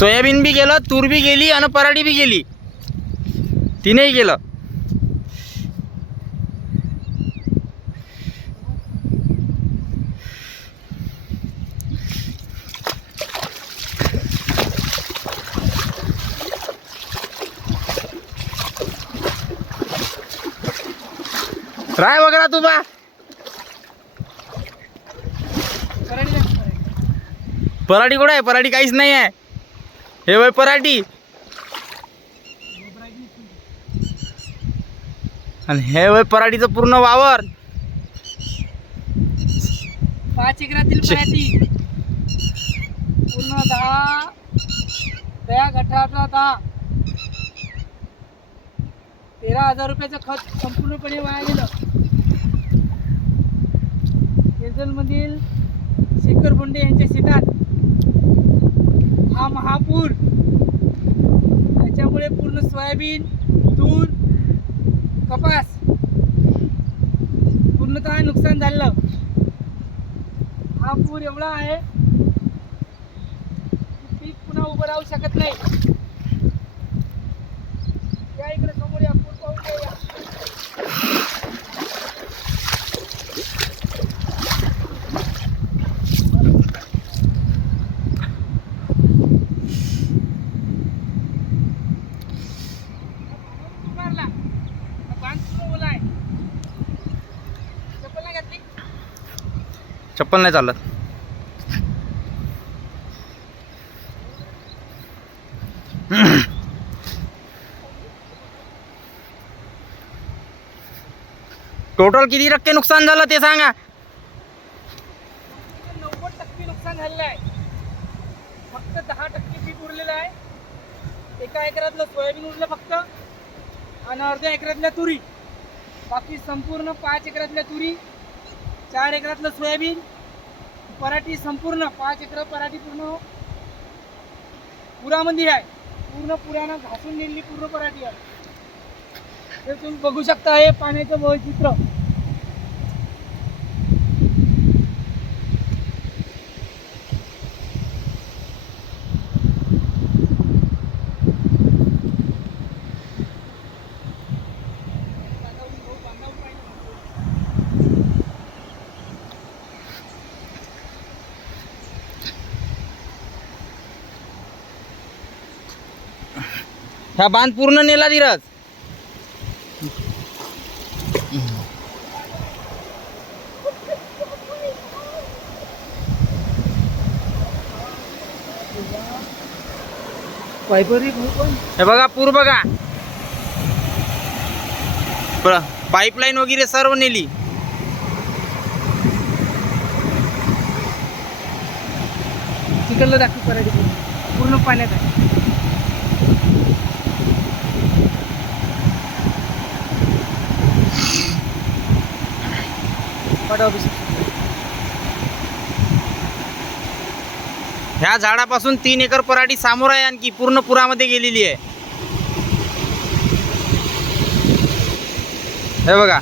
Soybean बी गेलं, तूर बी गेली आणि पराठी बी गेली, तिनेही गेलं. राय वगैरे तू बा पराठी कुठं आहे? पराठी काहीच नाही आहे. हे वय पराठी आणि हे वय पराठीचं पूर्ण वावर. 5 एकरातील पराठी पूर्ण 10 गटाचा 10 13,000 रुपयाचं खत संपूर्णपणे वाया गेलं. केजलमधील शेखर बोंडे यांच्या शेतात हा महापूर, त्याच्यामुळे पूर्ण सोयाबीन, तूर, कपास पूर्णतः नुकसान झालं. हा पूर एवढा आहे की पीक पुन्हा उभं राहू शकत नाही. या इकडे समोर या पूर पाहून घ्या. चप्पल नाही चालत. टोटल किती टक्के नुकसान झालं ते सांगा. 90% नुकसान झालेलं आहे. फक्त 10% पीक उरलेलं आहे. 1 एकरातलं सोयाबीन उरलं फक्त आणि अर्ध्या एकरातल्या तुरी. बाकी संपूर्ण 5 एकरातल्या तुरी, 4 एकरातलं सोयाबीन, पराठी संपूर्ण 5 एकर पराठी पूर्ण पुरामध्ये आहे. पूर्ण पुरानं घासून गेलेली पूर्ण पराठी आहे. हे तुम्ही बघू शकता. हे पाण्याचं वैचित्र. ह्या बांध पूर्ण नेला धीरज. हे बघा पूर बघा. पाईपलाईन वगैरे सर्व नेली. तिकडलं दाखव पराठी पूर्ण पाण्यात आहे. ह्या झाडापासून 3 एकर पराठी समोर आहे. आणखी पूर्ण पुरामध्ये गेलेली आहे. हे बघा.